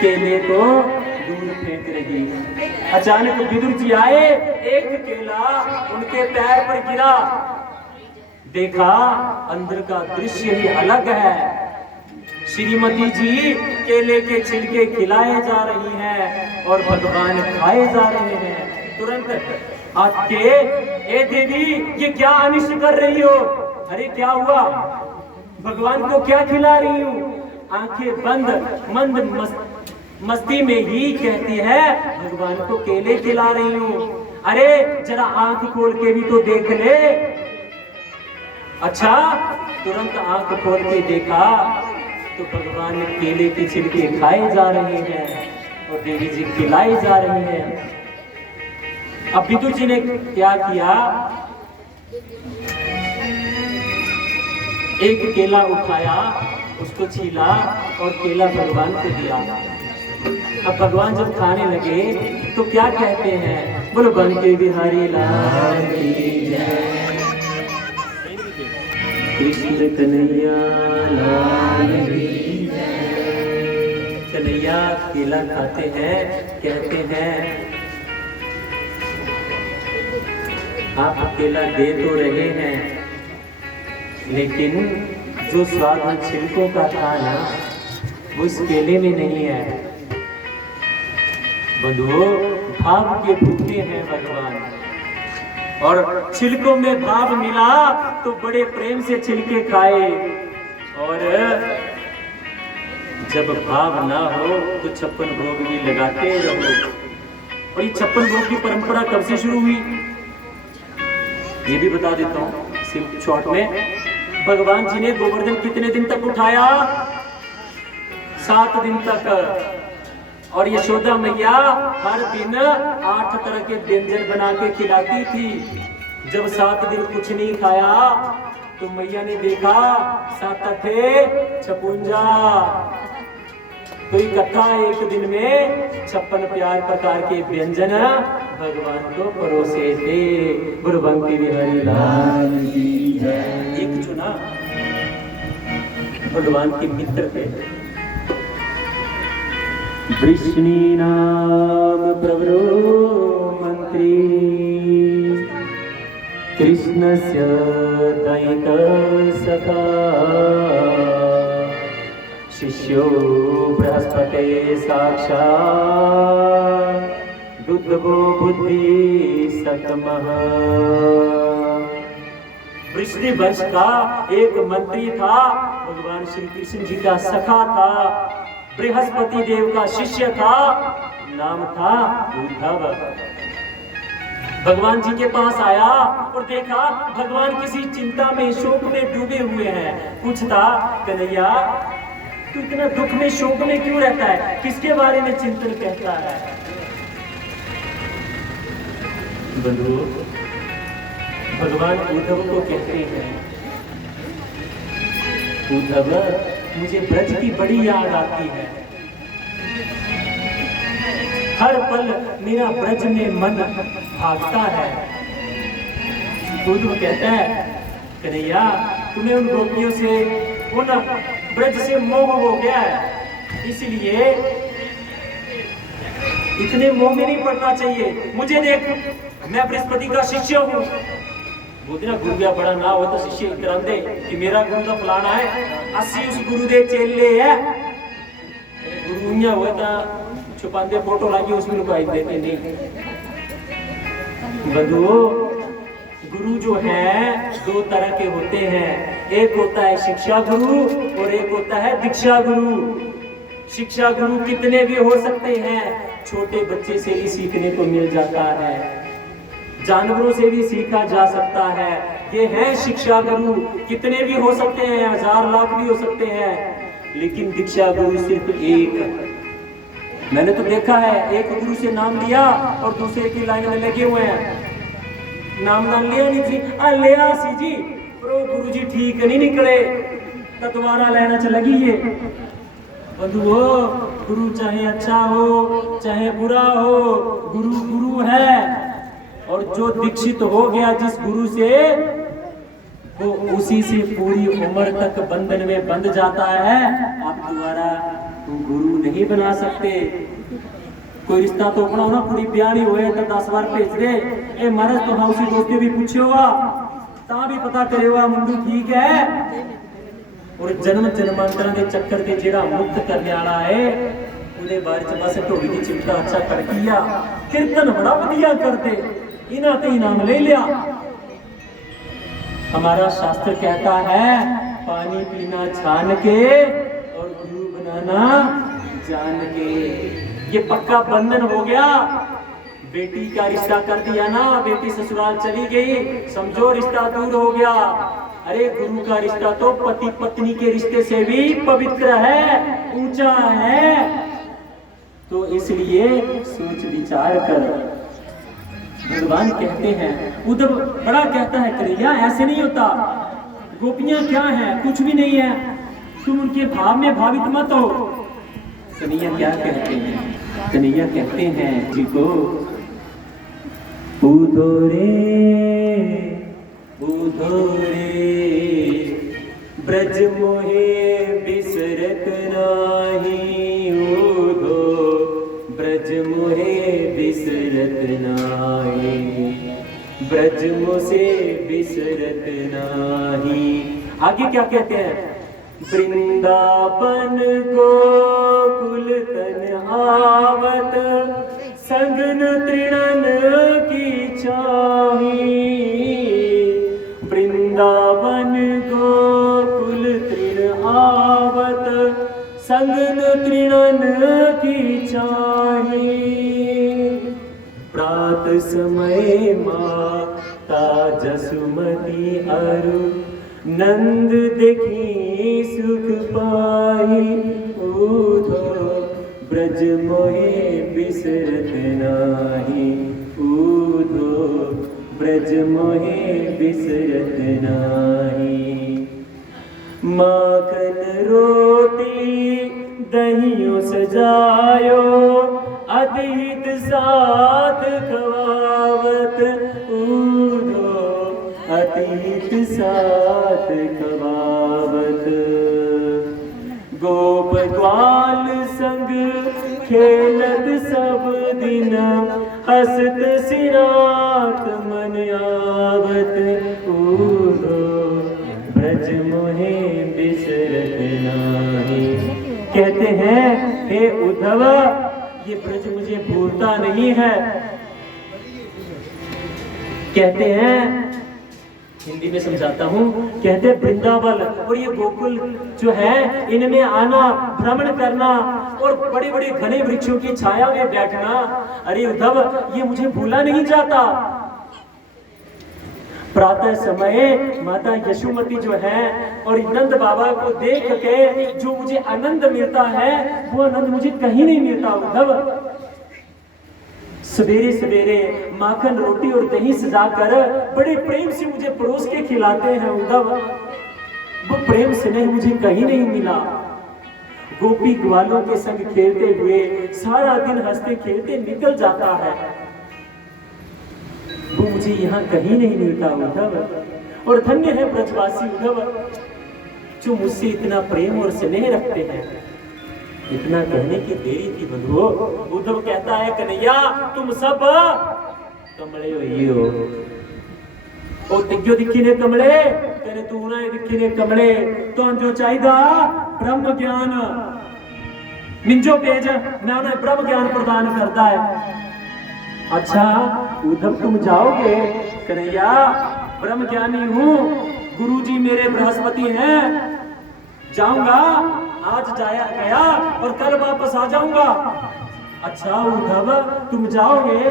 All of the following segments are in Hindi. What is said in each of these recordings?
केले को दूर फेंक रही। अचानक विदुर जी आए, एक केला उनके पैर पर गिरा। देखा अंदर का दृश्य ही अलग है। श्रीमती जी केले के छिलके खिलाए जा रही हैं और भगवान खाए जा रहे हैं। तुरंत आपके, ए देवी ये क्या अनिष्ट कर रही हो? अरे क्या हुआ? भगवान को क्या खिला रही हूँ? आंखें बंद मंद मस्ती में ही कहती है भगवान को केले खिला रही हूँ। अरे जरा आंख खोल के भी तो देख ले। अच्छा, तुरंत आंख खोल के देखा तो भगवान केले के छिलके खाए जा रहे हैं और देवी जी खिलाई जा रही हैं। अब विदुर जी ने क्या किया? एक केला उठाया, उसको छीला और केला भगवान को दिया। अब भगवान जब खाने लगे तो क्या कहते हैं? बोलो बंके बिहारी लाल की जय, कृष्ण कन्हैया लाल की जय। कन्हैया केला खाते हैं, कहते हैं आप केला दे तो रहे हैं लेकिन जो स्वाद उन छिलकों का था ना वो इस केले में नहीं है। बंधुओं, भाव के भूखे हैं भगवान, और छिलकों में भाव मिला तो बड़े प्रेम से छिलके खाए। और जब भाव ना हो तो 56 भोग भी लगाते रहो। और ये 56 भोग की परंपरा कब से शुरू हुई ये भी बता देता हूँ सिर्फ शॉर्ट में। भगवान जी ने गोवर्धन कितने दिन तक उठाया? 7 दिन तक। और यशोदा मैया हर दिन 8 तरह के व्यंजन बना के खिलाती थी। जब 7 दिन कुछ नहीं खाया तो मैया ने देखा 7 थे 56। तो इकट्ठा एक दिन में 56 प्यार प्रकार के व्यंजन भगवान को परोसे थे। गुरुबंकी बिहारी लाल की जय। एक चुना भगवान के मित्र थे, वृष्णि नाम प्रवरो मंत्री, कृष्णस्य दैक सखा, शिष्यो बृहस्पते साक्षात् दुर्लभो बुद्धि सतमः। वृष्णि वंश का एक मंत्री था, भगवान श्री कृष्ण जी का सखा था, बृहस्पति देव का शिष्य था, नाम था उद्धव। भगवान जी के पास आया और देखा भगवान किसी चिंता में शोक में डूबे हुए हैं। पूछता, कन्हैया तू इतना दुख में शोक में क्यों रहता है? किसके बारे में चिंतन कहता है? बंधु, भगवान उद्धव को कहते हैं, उद्धव मुझे ब्रज की बड़ी याद आती है। हर पल मेरा ब्रज में मन भागता है। उद्धव कहता है, कन्हैया तुम्हें उन गोपियों से, उन ब्रज से मोह हो गया है, इसलिए इतने मोह में नहीं पड़ना चाहिए। मुझे देख, मैं बृहस्पति का शिष्य हूँ। वो दिन गुरु गया बड़ा ना हो तो शिष्य इतरान दे कि मेरा गुरु तो फलाना है, 80 उस गुरु दे चेले है। गुरु हुआ था छुपाते फोटो लाके उसमें लुकाई देते नहीं। बंधुओं, गुरु जो है 2 तरह के होते हैं। एक होता है शिक्षा गुरु और एक होता है दीक्षा गुरु। शिक्षा गुरु कितने भी हो सकते हैं, छोटे बच्चे से भी सीखने को मिल जाता है, जानवरों से भी सीखा जा सकता है। ये है शिक्षा गुरु, कितने भी हो सकते हैं, 1000 लाख भी हो सकते हैं, लेकिन दीक्षा गुरु सिर्फ एक। मैंने तो देखा है, एक गुरु से नाम लिया और दूसरे की लाइन में लगे हुए हैं। नाम लिया नहीं थी, लिया सी जी, पर गुरु जी ठीक नहीं निकले तो दोबारा लेना चलेगी ये। बंधुओं, गुरु चाहे अच्छा हो चाहे बुरा हो, गुरु गुरु है। और जो दीक्षित हो गया जिस गुरु से, वो उसी से पूरी उम्र तक बंधन में बंध जाता है। आप दोबारा गुरु नहीं बना सकते। कोई रिश्ता तो अपना होना, कुड़ी ब्याह नहीं हुए तो 10 बार भेज दे। ए महाराज तो हाउसी दोस्ती भी पूछे हुआ ता भी पता करे हुआ मुंडू ठीक है। और जन्म जन्मांतरा के चक्कर के जेड़ा मुक्त करने वाला है उन्हें बारे च बस ढोली की चिमटा अच्छा कड़किया कीर्तन बड़ा बढ़िया करते इन्हों ते इनाम ले लिया। हमारा शास्त्र कहता है पानी पीना छान के और गुरु बनाना जान के। ये पक्का बंधन हो गया। बेटी का रिश्ता कर दिया ना, बेटी ससुराल चली गई, समझो रिश्ता दूर हो गया। अरे गुरु का रिश्ता तो पति पत्नी के रिश्ते से भी पवित्र है, ऊंचा है। तो इसलिए सोच विचार कर। भगवान कहते हैं, उद्धव बड़ा कहता है कन्हैया ऐसे नहीं होता, गोपियां क्या है, कुछ भी नहीं है, तुम उनके भाव में भावित मत हो। कन्हैया क्या कहते हैं? कन्हैया कहते हैं जी को, उधो रे ब्रज मोहे बिसरत नाही, उधो ब्रज मोहे बिसरत नाही, ब्रज मोसे बिसरत नाही। आगे क्या कहते हैं? वृंदावन गोकुल तन आवत, संगन तृणन की चाही, वृंदावन गोकुल तृण आवत, संगन तृणन की चाही। प्रात समय माता जसुमती अरु, नंद देखी सुख पाई, उधो ब्रज मोहे बिसरत नाही, उधो ब्रज मोहे बिसरत नाही। माखन रोटी दहियों सजायो, अतीत साथ खवावत, उधो अतीत साथ खवावत। गोप ग्वाल संग खेलत सब दिन, हसत सिरात मन आवत, उधो ब्रज मोहे बिसरत नाही। कहते हैं हे उद्धव ये ब्रज मुझे भूलता नहीं है। कहते हैं, हिंदी में समझाता हूँ, कहते वृंदावन और ये गोकुल जो है इनमें आना, भ्रमण करना और बड़े बड़े घने वृक्षों की छाया में बैठना, अरे उद्धव ये मुझे भूला नहीं जाता। प्रातः समय माता यशोमती जो है और नंद बाबा को देख के जो मुझे आनंद मिलता है वो आनंद मुझे कहीं नहीं मिलता उद्धव। सवेरे सवेरे माखन रोटी और दही सजाकर बड़े प्रेम से मुझे परोस के खिलाते हैं उद्धव, वो प्रेम स्नेह मुझे कहीं नहीं मिला। गोपी ग्वालों के संग खेलते हुए सारा दिन हंसते खेलते निकल जाता है, वो मुझे यहाँ कहीं नहीं मिलता उद्धव। और धन्य है ब्रजवासी उद्धव जो मुझसे इतना प्रेम और स्नेह रखते हैं। इतना कहने की देरी थी बंधुओ। उद्धव कहता है कन्हैया तुम सब कमले हो, ओ तिग्यो दिखी ने कमले, तेरे तू ना दिखी ने कमले, तो जो चाहिदा ब्रह्म ज्ञान मिंजो पेज मैं उन्हें ब्रह्म ज्ञान प्रदान करता है। अच्छा उद्धव तुम जाओगे? कन्हैया ब्रह्म ज्ञानी हूँ, गुरुजी मेरे बृहस्पति हैं, जाऊंगा, आज जाया गया और कल वापस आ जाऊंगा। अच्छा उद्धव तुम जाओगे?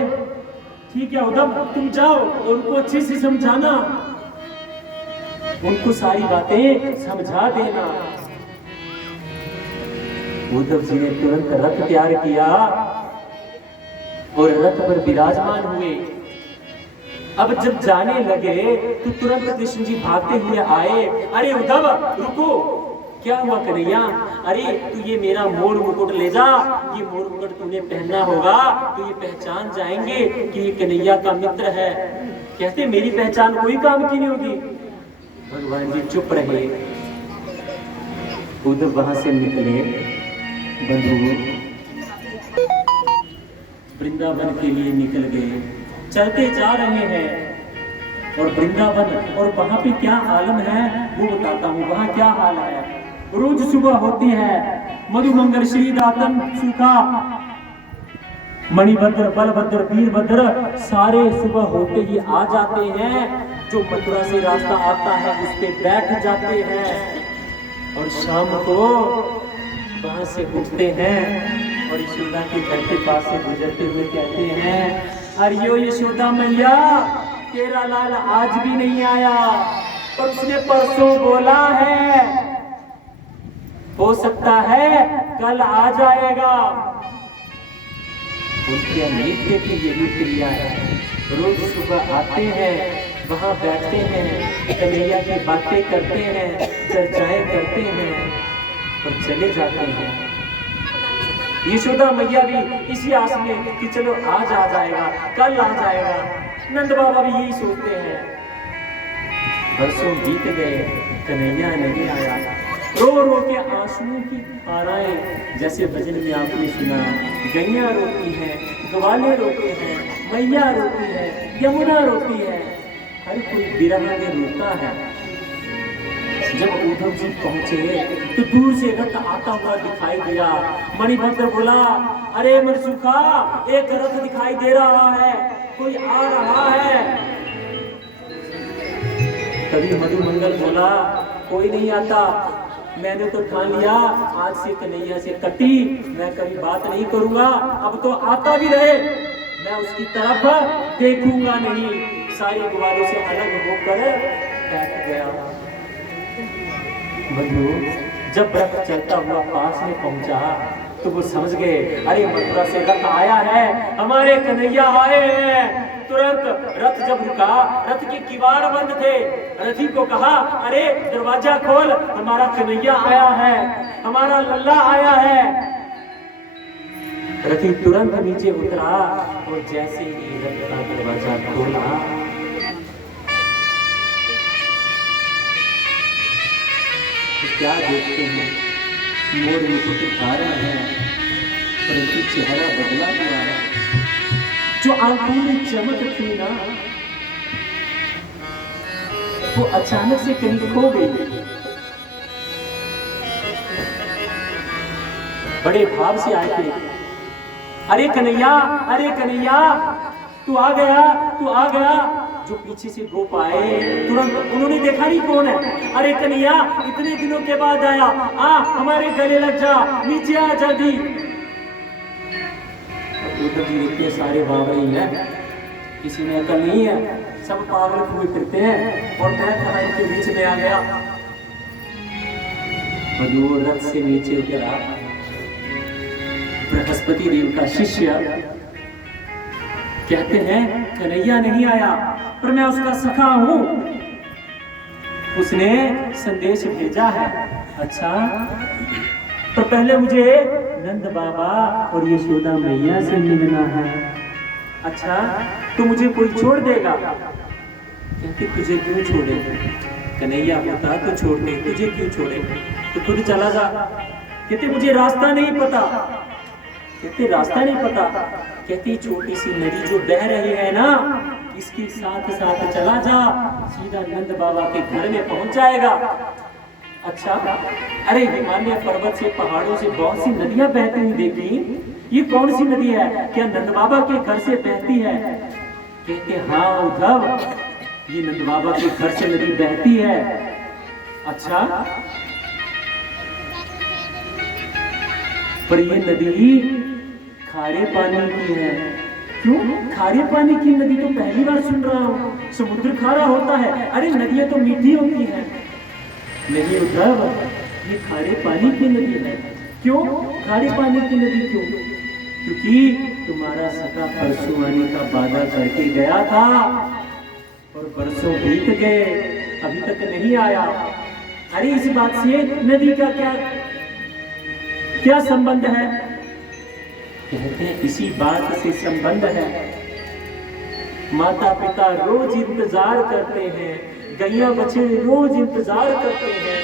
ठीक है उद्धव तुम जाओ और उनको अच्छे से समझाना, उनको सारी बातें समझा देना। उद्धव जी ने तुरंत रथ तैयार किया और रथ पर विराजमान हुए। अब जब जाने लगे तो तुरंत कृष्ण जी भागते हुए आए। अरे उद्धव रुको, क्या हुआ कन्हैया? अरे तू ये मेरा मोर मुकुट ले जा, ये मोर मुकुट तूने पहनना होगा तो ये पहचान जाएंगे कि ये कन्हैया का मित्र है। कहते मेरी पहचान कोई काम की नहीं होगी। भगवान जी चुप रहे। उद्धव वहां से निकले बंधुओं, वृंदावन के लिए निकल गए, चलते जा रहे हैं। और वृंदावन और वहां पे क्या आलम है वो बताता हूँ। वहां क्या हाल है। रोज सुबह होती है, मधुमंगल श्री दातन सूखा मणिभद्र बलभद्र वीरभद्र सारे सुबह होते ही आ जाते हैं। जो मथुरा से रास्ता आता है उस पे बैठ जाते हैं और शाम को वहां से उठते हैं और यशोदा के घर के पास से गुजरते हुए कहते हैं, अरे यशोदा मैया, तेरा लाल आज भी नहीं आया और उसने परसों बोला है, हो सकता है कल आ जाएगा। उनके नित्य की यही क्रिया है। रोज सुबह आते हैं, वहां बैठते हैं, कन्हैया की बातें करते हैं, चर्चाएं करते हैं और चले जाते हैं। यशोदा मैया भी इसी आस में कि चलो आज आ जाएगा, कल आ जाएगा। नंद बाबा भी यही सोचते हैं। बरसों बीत गए, कन्हैया नहीं आया। रो रो के आंसुओं की धाराएं, जैसे भजन में आपने सुना, गैया रोती है, ग्वाले रोते हैं, मैया रोती है, यमुना रोती है, हर कोई बिरहा में रोता है। जब उद्धव जी पहुंचे तो दूर से रथ आता हुआ दिखाई दिया। मणिभद्र बोला, अरे मनसुखा, एक रथ दिखाई दे रहा है, कोई आ रहा है। तभी मधुमंगल बोला, कोई नहीं आता, मैंने तो ठान लिया आज से कन्हैया से कटी, मैं कभी बात नहीं करूंगा। अब तो आता भी रहे, मैं उसकी तरफ देखूंगा नहीं। सारे ग्वालों से अलग होकर बैठ गया। बंधु, जब रथ चलता हुआ पास में पहुंचा तो वो समझ गए, अरे मथुरा से रथ आया है, हमारे कन्हैया आए हैं। तुरंत रथ जब रुका, रथ के किवाड़ बंद थे। रथी को कहा, अरे दरवाजा खोल, हमारा कन्हैया आया है, हमारा लल्ला आया है। रथी तुरंत नीचे उतरा और जैसे ही रथ का दरवाजा खोला, तो क्या देखते हैं, मोर मुकुट धारण है, परंतु चेहरा बदला हुआ है। जो आंखों में चमक थी ना, वो अचानक से कहीं खो गई। बड़े भाव से आए थे, अरे कन्हैया, अरे कन्हैया, तू आ गया, तू आ गया। जो पीछे से गोप आए, तुरंत उन्होंने देखा नहीं कौन है। अरे कन्हैया, इतने दिनों के बाद आया, आ हमारे गले लग जा, नीचे आ जल्दी। उद्धव जी इतने सारे बावरी हैं, किसी में अकल नहीं है, सब पागल हुए फिरते हैं और मैं कहा इनके बीच में आ गया। मधुर रथ से नीचे उतरा। बृहस्पति देव का शिष्य कहते हैं, कन्हैया नहीं आया पर मैं उसका सखा हूं, उसने संदेश भेजा है। अच्छा, तो पहले मुझे नंद बाबा और यशोदा मैया से मिलना है। अच्छा, तो मुझे कोई छोड़ देगा? कहते, तुझे क्यों छोड़े? कन्हैया होता तो छोड़ने, तुझे क्यों छोड़े? तो खुद चला जा। कहते, मुझे रास्ता नहीं पता। कहते, रास्ता नहीं पता? कहती, छोटी सी नदी जो बह रही है ना, इसके साथ साथ चला जा, सीधा नंद बाबा के घर में पहुंच जाएगा। अच्छा, अरे हिमालय पर्वत से, पहाड़ों से बहुत सी नदियां बहती हुई देखी, ये कौन सी नदी है? क्या नंद बाबा के घर से बहती है? कहते, हाँ उद्धव, ये नंद बाबा के घर से नदी बहती है। अच्छा, पर ये नदी खारे पानी की है। क्यों? खारे पानी की नदी तो पहली बार सुन रहा हूँ। समुद्र खारा होता है, अरे नदियां तो मीठी होती हैं। नहीं उद्धव, ये खारे पानी की नदी है। क्यों खारे पानी की नदी? क्यों? क्योंकि तुम्हारा सखा परसों आने का वादा करके गया था और बरसों बीत गए, अभी तक नहीं आया। अरे इस बात से नदी का क्या संबंध है? कहते हैं, इसी बात से संबंध है। माता पिता रोज इंतजार करते हैं, गैया बछड़े रोज इंतजार करते हैं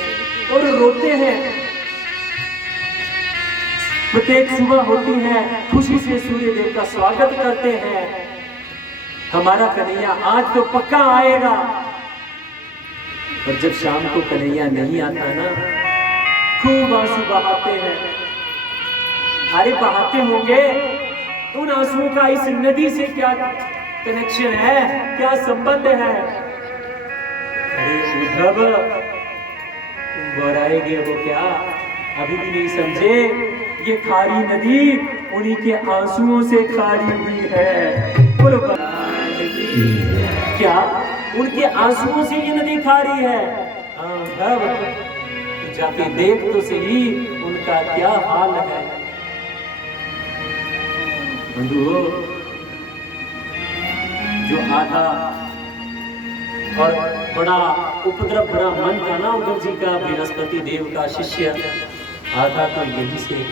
और रोते हैं। प्रत्येक सुबह होती है, खुशी से सूर्य देव का स्वागत करते हैं। हमारा कन्हैया आज तो पक्का आएगा। और जब शाम को कन्हैया नहीं आता ना, खूब आंसू बहाते हैं। अरे बहाते होंगे, उन आंसुओं का इस नदी से क्या कनेक्शन है, क्या संबंध है? अरे उद्धव, तुम घबराएंगे हो क्या? अभी भी नहीं समझे? ये खारी नदी उन्हीं के आंसुओं से खारी हुई है। बोलो क्या उनके आंसुओं से ये नदी खारी है? उद्धव, जाके देख तो सही उनका क्या हाल है। बंधुओं, जो आधा और बड़ा उपद्रव भरा मन था ना उद्धव जी का, बृहस्पति देव का शिष्य, आधा तो यही से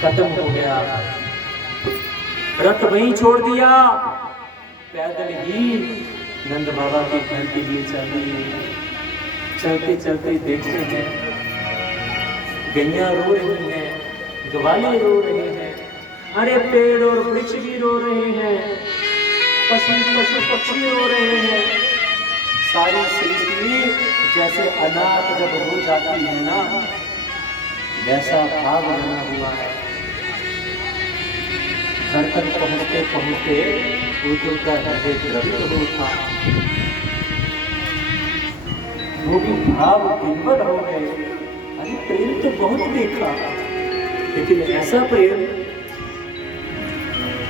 खत्म हो गया। रथ वहीं छोड़ दिया, पैदल ही नंद बाबा के घर के लिए चल दिए। चलते चलते देखते हैं गैया रो रही हैं, ग्वाले रो रहे हैं, अरे पेड़ और वृक्ष भी रो रहे हैं, पशु पक्षी रो रहे हैं। सारी सृष्टि जैसे अनाथ जब हो जाती है ना, वैसा भाव बना हुआ है। घर तक पहुंचते पहुंचते उद्धव का हृदय द्रवित हो था। वो भी भाव विह्वल हो गए। अरे प्रेम तो बहुत देखा, लेकिन ऐसा प्रेम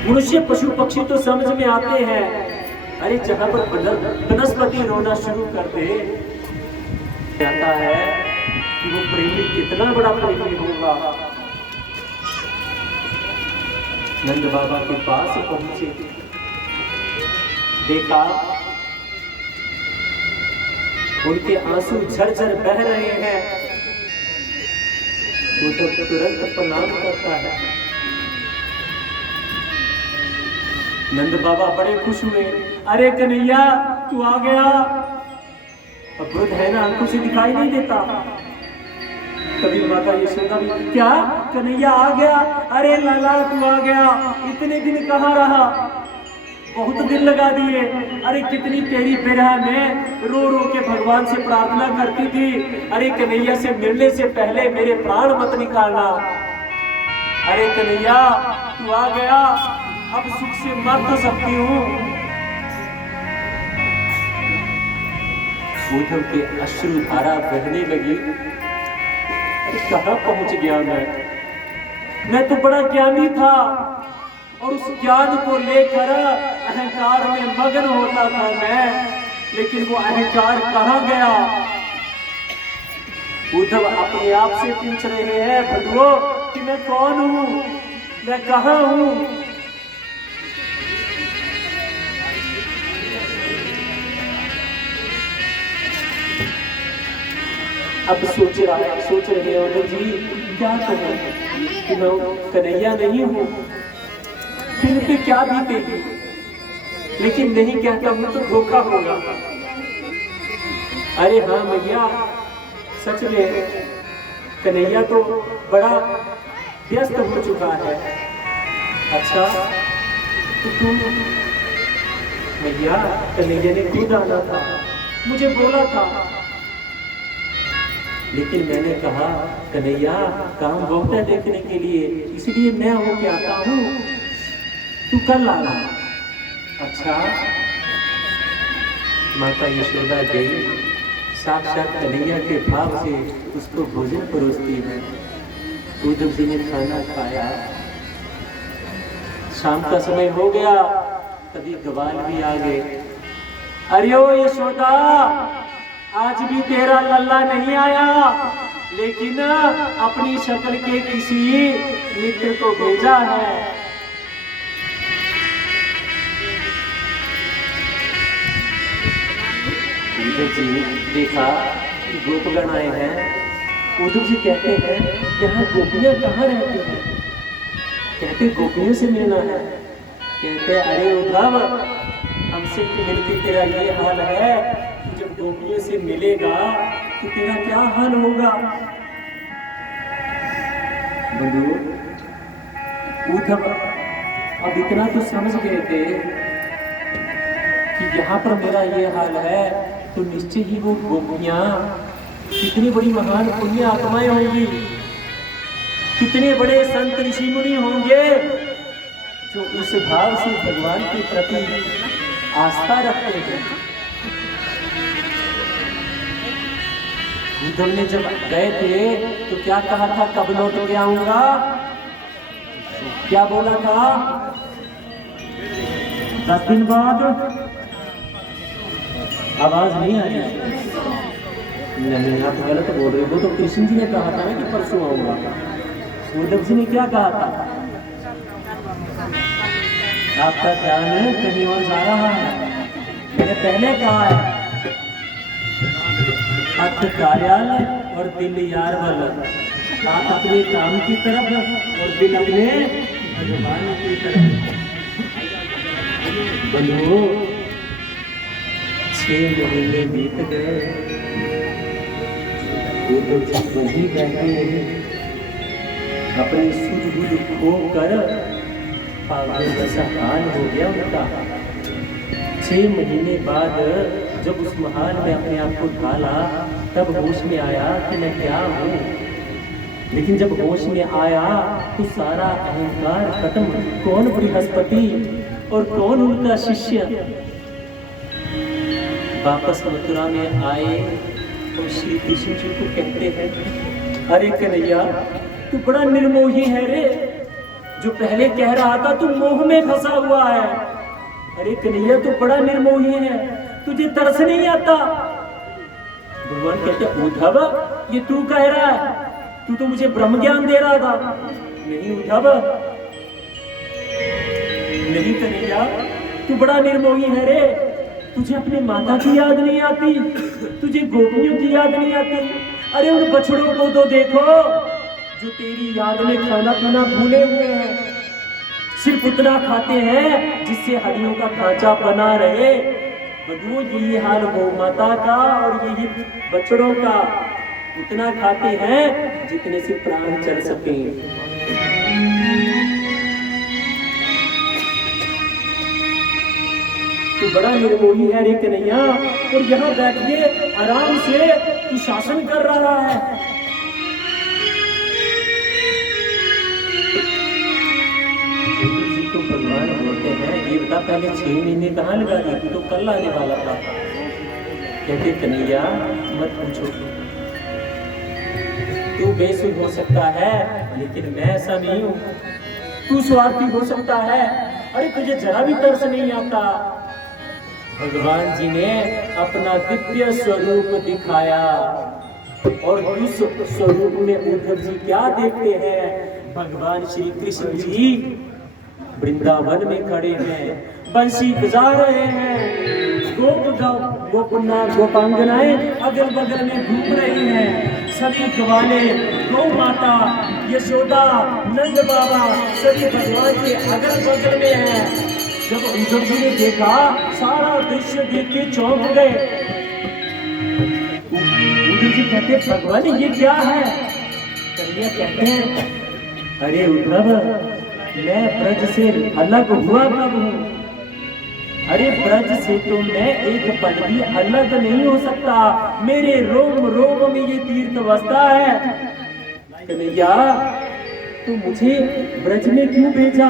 मनुष्य पशु पक्षी तो समझ में आते हैं। अरे जहां पर वनस्पति रोना शुरू कर दे, कहता है कि वो प्रेमी कितना बड़ा प्रेमी होगा। नंद बाबा के पास पहुंचे, देखा उनके आंसू झरझर बह रहे हैं। वो तो तुरंत प्रणाम करता है। नंद बाबा बड़े खुश हुए। अरे कन्हैया, तू आ गया। अब वृद्ध है ना, आंखों से दिखाई नहीं देता। कभी माता यशोदा भी, क्या कन्हैया आ गया? अरे लाला तू आ गया, इतने दिन कहाँ रहा? बहुत दिन लगा दिए। अरे कितनी तेरी विरह में रो रो के भगवान से प्रार्थना करती थी, अरे कन्हैया से मिलने से पहले मेरे प्राण मत निकालना। अरे कन्हैया तू आ गया, अब सुख से मर तो सकती हूँ। उद्धव के अश्रु धारा बहने लगी। कहाँ पहुंच गया मैं तो बड़ा ज्ञानी था और उस ज्ञान को लेकर अहंकार में मगन होता था मैं, लेकिन वो अहंकार कहाँ गया? उद्धव अपने आप से पूछ रहे हैं बंधुओं कि मैं कौन हूं, मैं कहाँ हूं? अब सोच रहे हो उद्धव जी, क्या करूं कि मैं कन्हैया नहीं हूं, फिर पे क्या बीतेगी? लेकिन नहीं कहता हूं तो धोखा होगा। अरे हाँ मैया, सच में कन्हैया तो बड़ा व्यस्त हो चुका है। अच्छा तो तुम मैया, कन्हैया ने खुद आना था, मुझे बोला था, लेकिन मैंने कहा कन्हैया काम बहुत है देखने के लिए, इसलिए मैं होके आता हूँ, तू कल आना। अच्छा, माता यशोदा गई, साक्षात कन्हैया के भाव से उसको भोजन परोसती है। उद्धव जी ने खाना खाया, शाम का समय हो गया, तभी ग्वाल भी आ गए। अरे ओ यशोदा, आज भी तेरा लल्ला नहीं आया, लेकिन अपनी शक्ल के किसी मित्र को भेजा है। उद्धव जी ने देखा गोपगण आए हैं। उद्धव जी कहते हैं यहाँ गोपियां कहाँ रहती हैं? कहते गोपियों से मिलना है। कहते अरे उद्धव, हमसे मिलके तेरा ये हाल है, जब गोपियों से मिलेगा तो तेरा क्या हाल होगा? बंधु, उद्धव अब इतना तो समझ गए थे कि यहाँ पर मेरा ये हाल है, तो निश्चय ही वो गोपियां कितनी बड़ी महान पुण्य आत्माएं होंगी, कितने बड़े संत ऋषि मुनि होंगे जो उस भाव से भगवान के प्रति आस्था रखते हैं। उद्धव ने जब गए थे तो क्या कहा था, कब लौट के आऊंगा, क्या बोला था, 10 दिन बाद। आवाज नहीं आ रही, नहीं आप गलत बोल रहे हो। तो कृष्ण जी ने कहा था ना कि परसों आऊंगा। उद्धव जी ने क्या कहा था, आपका ध्यान कहीं और जा रहा है। मैंने पहले कहा है, हाथ कार्यालय और दिल यार वाला, हाथ अपने काम की तरफ और दिल अपने भगवान की तरफ। बंधु, 6 महीने बीत गए, वो तो जब वही बैठे हैं अपनी सूझबूझ खो कर, पागल जैसा हाल हो गया उनका। 6 महीने बाद जब उस महाल में अपने आप को ढाला, तब होश में आया कि मैं क्या हूँ। लेकिन जब होश में आया तो सारा अहंकार खत्म। कौन बृहस्पति और कौन उनका शिष्य। वापस मथुरा में आए और श्री कृष्ण जी को कहते हैं, अरे कन्हैया तू बड़ा निर्मोही है रे, जो पहले कह रहा था तू मोह में फंसा हुआ है। अरे कन्हैया तू बड़ा निर्मोही है, तुझे तरस नहीं आता। भगवान कहते, उद्धव ये तू कह रहा है, तू तो मुझे ब्रह्म ज्ञान दे रहा था। नहीं उद्धव, नहीं कन्हैया, तू बड़ा निर्मोही है रे, तुझे अपने माता की याद नहीं आती, तुझे गोपियों की याद नहीं आती। अरे उन बछड़ों को तो देखो जो तेरी याद में खाना पीना भूले हुए हैं, सिर्फ उतना खाते हैं जिससे हड्डियों का ढांचा बना रहे। बधू यही हाल गौ माता का और यही बछड़ों का, उतना खाते हैं जितने से प्राण चल सके। तू बड़ा निर्मोही है रे कन्हैया, और यहाँ बैठिए आराम से तू शासन कर रहा है। तो भगवान बोलते हैं, ये बता पहले 6 महीने कहाँ लगा दिए, तू तो कल आने वाला था। कहते कन्हैया मत पूछो, तू बेसुध हो सकता है लेकिन मैं ऐसा नहीं हूँ। तू स्वार्थी हो सकता है, अरे तुझे जरा भी तरस नहीं आता। भगवान जी ने अपना दिव्य स्वरूप दिखाया और उस स्वरूप में उद्धव जी क्या देखते हैं, भगवान श्री कृष्ण जी वृंदावन में खड़े हैं, बंसी बजा रहे हैं, गोपांगनाएं अगल बगल में घूम रही हैं, सभी ग्वाले, गौ माता, यशोदा, नंद बाबा सभी भगवान के अगल बगल में हैं। जब उद्धव जी ने देखा, सारा दृश्य देख के चौंक गए। उद्धव जी कहते, भगवान ये क्या है। कन्हैया कहते हैं, अरे उद्धव मैं ब्रज से अलग हुआ कब हूँ। अरे ब्रज से तो मैं एक पल भी अलग नहीं हो सकता, मेरे रोम रोम में ये तीर्थ अवस्था है। कन्हैया तू मुझे ब्रज में क्यों भेजा,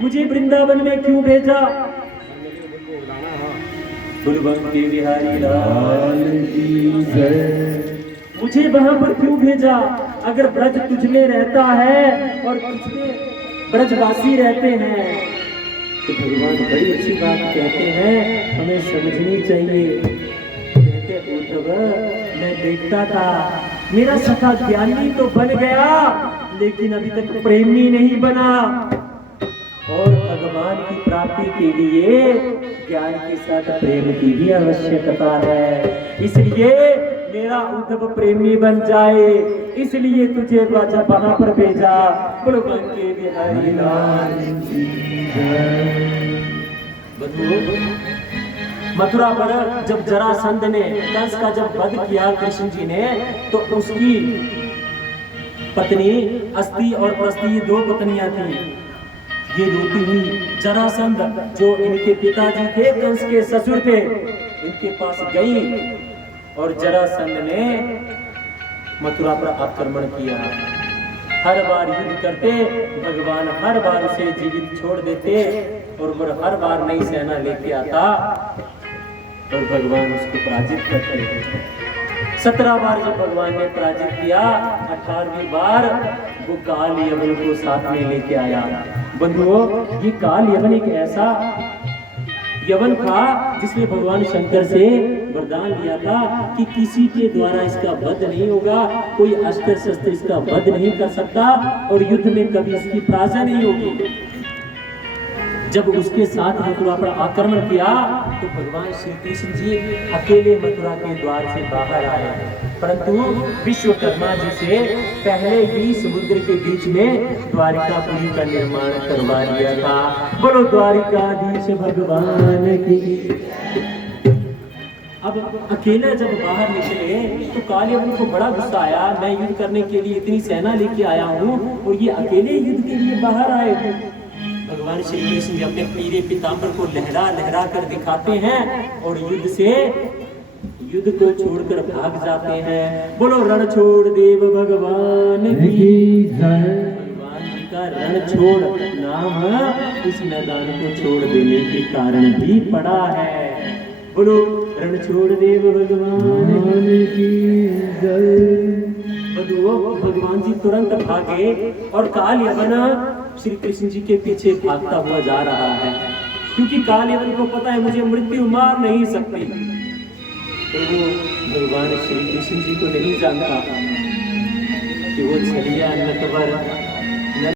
मुझे वृंदावन में क्यों भेजा। बुलबंके बिहारी लाल की जय। मुझे वहां पर क्यों भेजा, अगर ब्रज तुझ में रहता है और तुझ में ब्रजवासी रहते हैं तो भगवान बड़ी अच्छी बात कहते हैं, हमें समझनी चाहिए। कहते उद्धव मैं देखता था, मेरा सखा ज्ञानी तो बन गया लेकिन अभी तक प्रेमी नहीं बना, और भगवान की प्राप्ति के लिए ज्ञान के साथ प्रेम की भी आवश्यकता है। इसलिए मेरा उद्धव प्रेमी बन जाए, इसलिए तुझे वहां पर भेजा। बुलबंके बिहारी लाल की जय। मथुरा पर जब जरासंध ने कंस का जब वध किया कृष्ण जी ने, तो उसकी पत्नी अस्ति और प्रस्ति, ये 2 पत्नियां थी। ये रोती हुई जरासंध जो इनके पिताजी थे, कंस के ससुर थे, इनके पास गई और जरासंध ने मथुरा पर आक्रमण किया। हर बार युद्ध करते, भगवान हर बार उसे जीवित छोड़ देते और हर बार नई सेना लेके आता और भगवान उसको पराजित करते। 17 बार जब भगवान ने पराजित किया, 18वीं बार वो काल यवन को साथ में लेके आया। बंधुओं, ये काल यवन एक ऐसा यवन था जिसने भगवान शंकर से वरदान लिया था कि किसी के द्वारा इसका वध नहीं होगा, कोई अस्त्र शस्त्र इसका वध नहीं कर सकता और युद्ध में कभी इसकी पराजय नहीं होगी। जब उसके साथ मथुरा पर आक्रमण किया तो भगवान श्री कृष्ण जी अकेले मथुरा के द्वार से बाहर आए, परंतु विश्वकर्मा जी से पहले ही समुद्र के बीच में द्वारिकापुरी का निर्माण करवा दिया था। बोलो द्वारिकाधीश भगवान की। अब अकेले जब बाहर निकले तो काल यवन को बड़ा गुस्सा आया, मैं युद्ध करने के लिए इतनी सेना लेके आया हूँ और ये अकेले युद्ध के लिए बाहर आए थे। भगवान श्री कृष्ण जी अपने पीले पीताम्बर को लहरा लहरा कर दिखाते हैं और युद्ध को छोड़कर भाग जाते हैं। बोलो रण छोड़ देव भगवान की जय। भगवान जी का रण छोड़ नाम इस मैदान को छोड़ देने के कारण भी पड़ा है। बोलो रण छोड़ देव भगवान की जय। भगवान जी तुरंत भागे और काल यवन श्री कृष्ण जी के पीछे भागता हुआ जा रहा है, क्योंकि काल यवन को पता है मुझे मृत्यु मार नहीं सकती। तो वो भगवान श्री कृष्ण जी को नहीं जानता कि वो छलिया नटवर